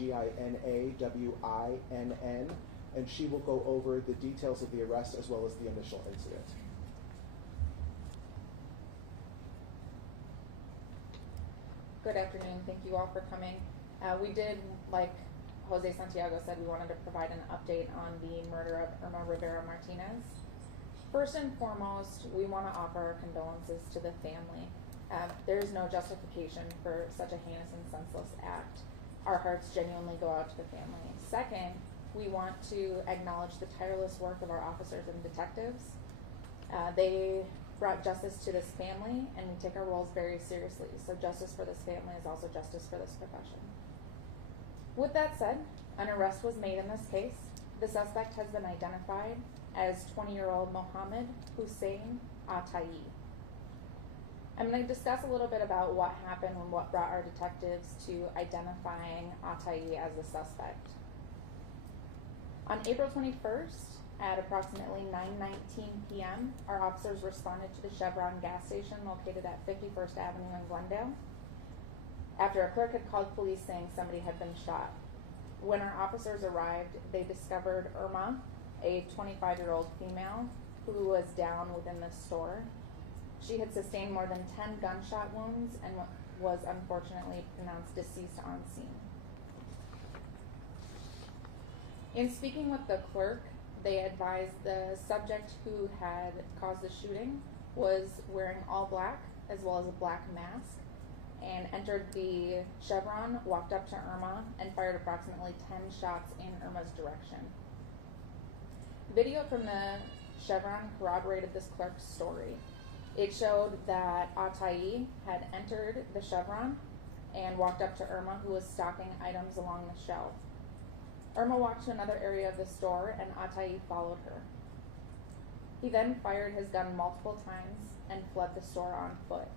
Ginawinn, and she will go over the details of the arrest as well as the initial incident. Good afternoon. Thank you all for coming. We did, like Jose Santiago said, we wanted to provide an update on the murder of Irma Rivera Martinez. First and foremost, we want to offer our condolences to the family. There is no justification for such a heinous and senseless act. Our hearts genuinely go out to the family. Second, we want to acknowledge the tireless work of our officers and detectives. They brought justice to this family, and we take our roles very seriously. So justice for this family is also justice for this profession. With that said, an arrest was made in this case. The suspect has been identified as 20-year-old Mohammed Hussein Atayi. I'm going to discuss a little bit about what happened and what brought our detectives to identifying Atayi as the suspect. On April 21st, at approximately 9:19 p.m., our officers responded to the Chevron gas station located at 51st Avenue in Glendale after a clerk had called police saying somebody had been shot. When our officers arrived, they discovered Irma, a 25-year-old female, who was down within the store. She had sustained more than 10 gunshot wounds and was unfortunately pronounced deceased on scene. In speaking with the clerk, they advised the subject who had caused the shooting was wearing all black as well as a black mask and entered the Chevron, walked up to Irma, and fired approximately 10 shots in Irma's direction. Video from the Chevron corroborated this clerk's story. It showed that Atayi had entered the Chevron and walked up to Irma, who was stocking items along the shelf. Irma walked to another area of the store, and Atayi followed her. He then fired his gun multiple times and fled the store on foot.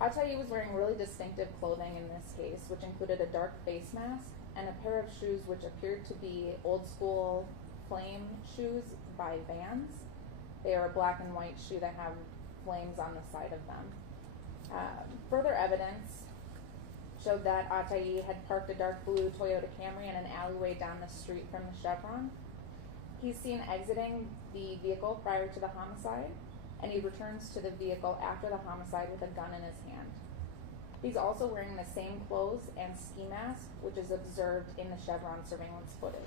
Atayi was wearing really distinctive clothing in this case, which included a dark face mask and a pair of shoes which appeared to be old school flame shoes by Vans. They are a black and white shoe that have flames on the side of them. Further evidence showed that Atayi had parked a dark blue Toyota Camry in an alleyway down the street from the Chevron. He's seen exiting the vehicle prior to the homicide, and he returns to the vehicle after the homicide with a gun in his hand. He's also wearing the same clothes and ski mask, which is observed in the Chevron surveillance footage.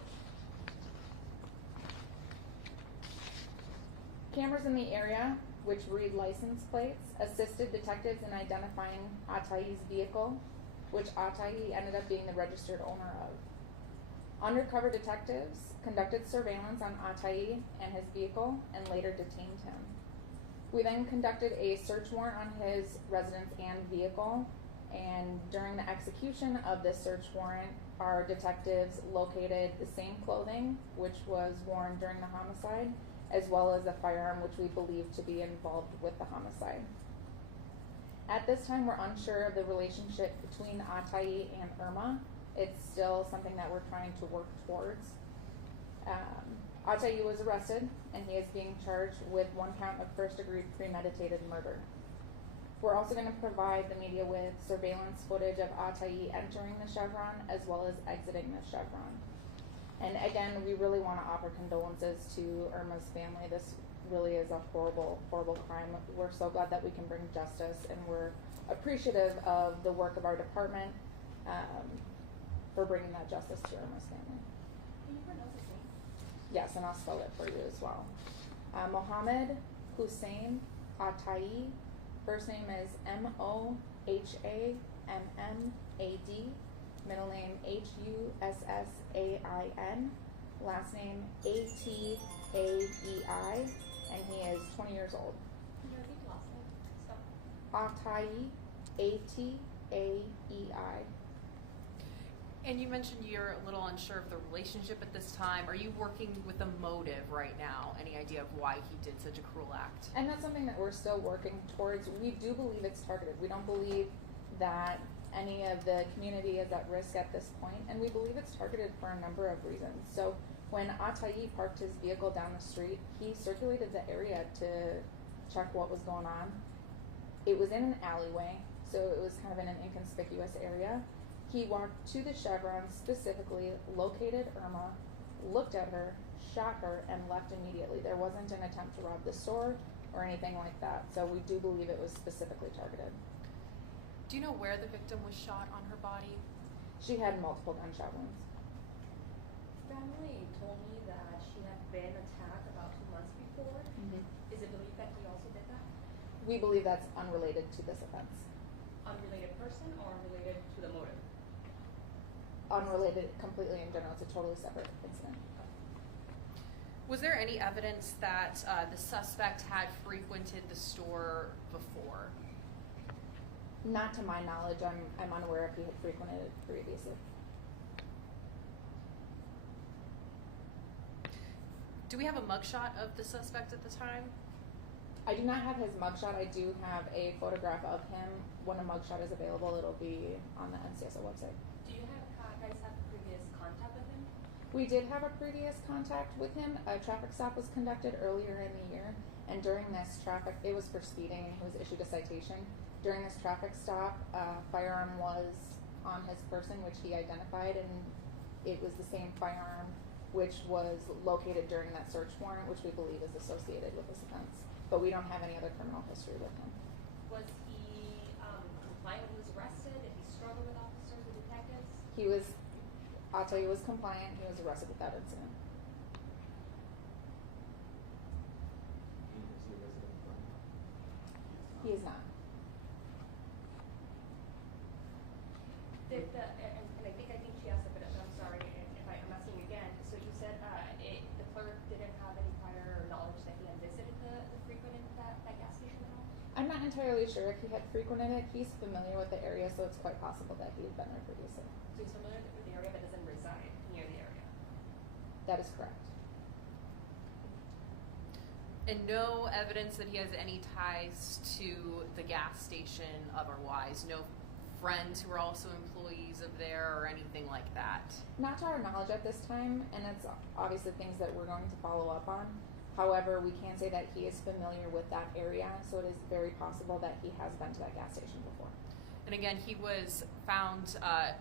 Cameras in the area, which read license plates, assisted detectives in identifying Atayi's vehicle, which Atayi ended up being the registered owner of. Undercover detectives conducted surveillance on Atayi and his vehicle and later detained him. We then conducted a search warrant on his residence and vehicle, and during the execution of this search warrant, our detectives located the same clothing which was worn during the homicide, as well as a firearm which we believe to be involved with the homicide. At this time, we're unsure of the relationship between Atayi and Irma. It's still something that we're trying to work towards. Atayi was arrested, and he is being charged with 1 count of first-degree premeditated murder. We're also going to provide the media with surveillance footage of Atayi entering the Chevron as well as exiting the Chevron. And again, we really want to offer condolences to Irma's family. This really is a horrible, horrible crime. We're so glad that we can bring justice, and we're appreciative of the work of our department for bringing that justice to Irma's family. Can you pronounce his name? Yes, and I'll spell it for you as well. Mohammed Hussein Atayi. First name is Mohammed. Middle name Hussain. Last name Ataei, and he is 20 years old. Can you repeat the last name? Stop. Ataei, Ataei. And you mentioned you're a little unsure of the relationship at this time. Are you working with a motive right now? Any idea of why he did such a cruel act? And that's something that we're still working towards. We do believe it's targeted. We don't believe that any of the community is at risk at this point, and we believe it's targeted for a number of reasons. So when Atayi parked his vehicle down the street, he circulated the area to check what was going on. It was in an alleyway, so it was kind of in an inconspicuous area. He walked to the Chevron, specifically located Irma, looked at her, shot her, and left immediately. There wasn't an attempt to rob the store or anything like that. So we do believe it was specifically targeted. Do you know where the victim was shot on her body? She had multiple gunshot wounds. Family told me that she had been attacked about 2 months before. Is it believed that he also did that? We believe that's unrelated to this offense. Unrelated person or unrelated to the motive? Unrelated completely in general. It's a totally separate incident. Was there any evidence that the suspect had frequented the store before? Not to my knowledge. I'm unaware if he had frequented it previously. Do we have a mugshot of the suspect at the time? I do not have his mugshot. I do have a photograph of him. When a mugshot is available, it'll be on the NCSO website. Do you guys have previous contact with him? We did have a previous contact with him. A traffic stop was conducted earlier in the year, and during this it was for speeding, and he was issued a citation. During this traffic stop, a firearm was on his person, which he identified, and it was the same firearm which was located during that search warrant, which we believe is associated with this offense. But we don't have any other criminal history with him. Was he compliant when he was arrested? Did he struggle with officers or detectives? I'll tell you, he was compliant. He was arrested with that incident. He is not. Did and I think she asked it, but I'm sorry if I'm asking again. So you said the clerk didn't have any prior knowledge that he had visited frequented that gas station at all? I'm not entirely sure if he had frequented it. He's familiar with the area, so it's quite possible that he had been there previously. So he's familiar with the area but doesn't reside near the area? That is correct. And no evidence that he has any ties to the gas station otherwise? No friends who are also employees of there or anything like that? Not to our knowledge at this time, and it's obviously things that we're going to follow up on. However, we can say that he is familiar with that area, so it is very possible that he has been to that gas station before. And again, he was found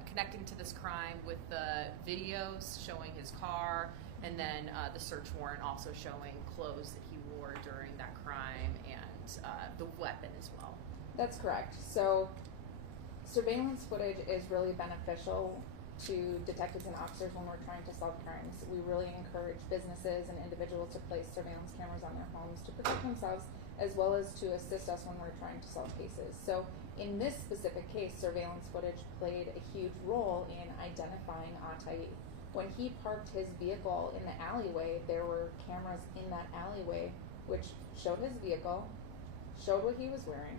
connecting to this crime with the videos showing his car, and then the search warrant also showing clothes that he wore during that crime and the weapon as well. That's correct. So surveillance footage is really beneficial to detectives and officers when we're trying to solve crimes. We really encourage businesses and individuals to place surveillance cameras on their homes to protect themselves, as well as to assist us when we're trying to solve cases. So in this specific case, surveillance footage played a huge role in identifying Atai. When he parked his vehicle in the alleyway, there were cameras in that alleyway which showed his vehicle, showed what he was wearing.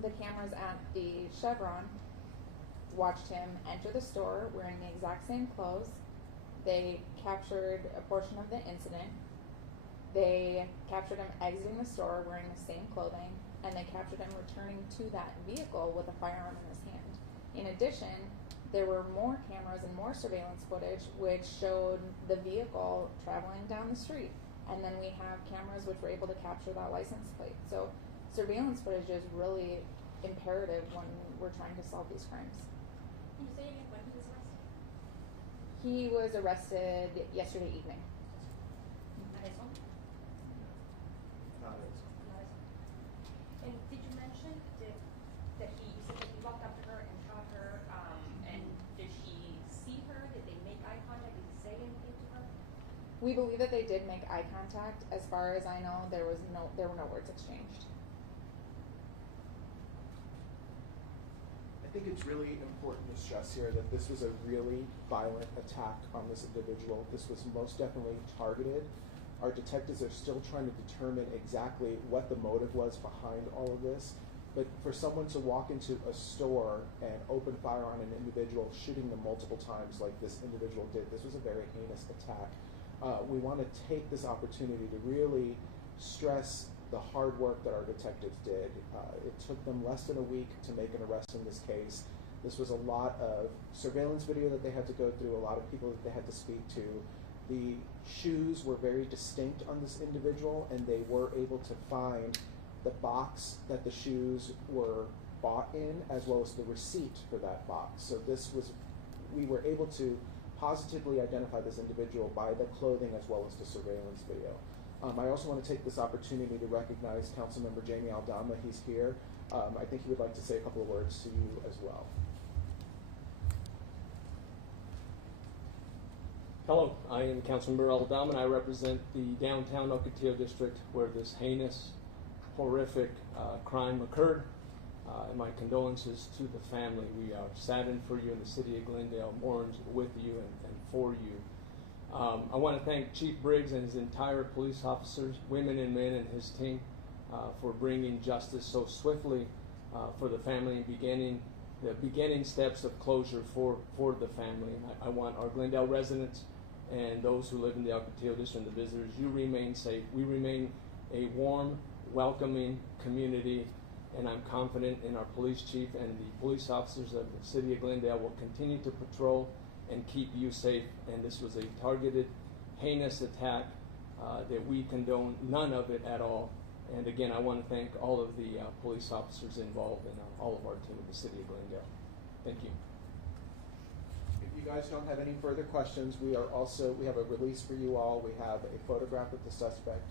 The cameras at the Chevron watched him enter the store wearing the exact same clothes. They captured a portion of the incident. They captured him exiting the store wearing the same clothing, and they captured him returning to that vehicle with a firearm in his hand. In addition, there were more cameras and more surveillance footage which showed the vehicle traveling down the street. And then we have cameras which were able to capture that license plate. So surveillance footage is really imperative when we're trying to solve these crimes. Can you say again when he was arrested? He was arrested yesterday evening. At his home? Not as. Not his home. And did you mention that you said that he walked up to her and shot her, and did she see her? Did they make eye contact? Did he say anything to her? We believe that they did make eye contact. As far as I know, there were no words exchanged. I think it's really important to stress here that this was a really violent attack on this individual. This was most definitely targeted. Our detectives are still trying to determine exactly what the motive was behind all of this. But for someone to walk into a store and open fire on an individual, shooting them multiple times like this individual did, this was a very heinous attack. We want to take this opportunity to really stress the hard work that our detectives did. It took them less than a week to make an arrest in this case. This was a lot of surveillance video that they had to go through, a lot of people that they had to speak to. The shoes were very distinct on this individual, and they were able to find the box that the shoes were bought in as well as the receipt for that box. So we were able to positively identify this individual by the clothing as well as the surveillance video. I also want to take this opportunity to recognize Councilmember Jamie Aldama. He's here. I think he would like to say a couple of words to you as well. Hello, I am Councilmember Aldama, and I represent the downtown Ocotillo district where this heinous, horrific crime occurred. And my condolences to the family. We are saddened for you, and the city of Glendale mourns with you and for you. I want to thank Chief Briggs and his entire police officers, women and men, and his team for bringing justice so swiftly for the family and the beginning steps of closure for the family. And I want our Glendale residents and those who live in the Ocotillo district and the visitors, you remain safe. We remain a warm, welcoming community, and I'm confident in our police chief and the police officers of the city of Glendale will continue to patrol and keep you safe. And this was a targeted, heinous attack that we condone none of it at all. And again, I want to thank all of the police officers involved and all of our team in the city of Glendale. Thank you. If you guys don't have any further questions, we have a release for you all. We have a photograph of the suspect.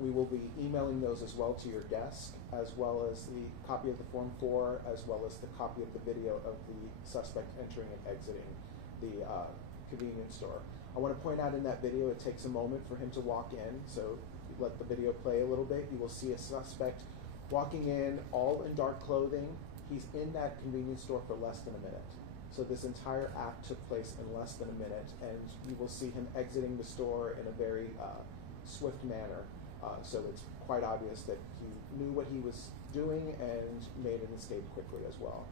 We will be emailing those as well to your desk, as well as the copy of the Form 4, as well as the copy of the video of the suspect entering and exiting the convenience store. I want to point out in that video, it takes a moment for him to walk in, so if you let the video play a little bit, you will see a suspect walking in, all in dark clothing. He's in that convenience store for less than a minute. So this entire act took place in less than a minute, and you will see him exiting the store in a very swift manner. So it's quite obvious that he knew what he was doing and made an escape quickly as well.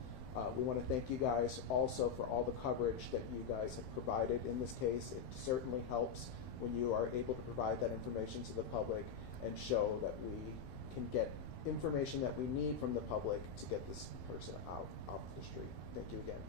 We want to thank you guys also for all the coverage that you guys have provided in this case. It certainly helps when you are able to provide that information to the public and show that we can get information that we need from the public to get this person out off the street. Thank you again.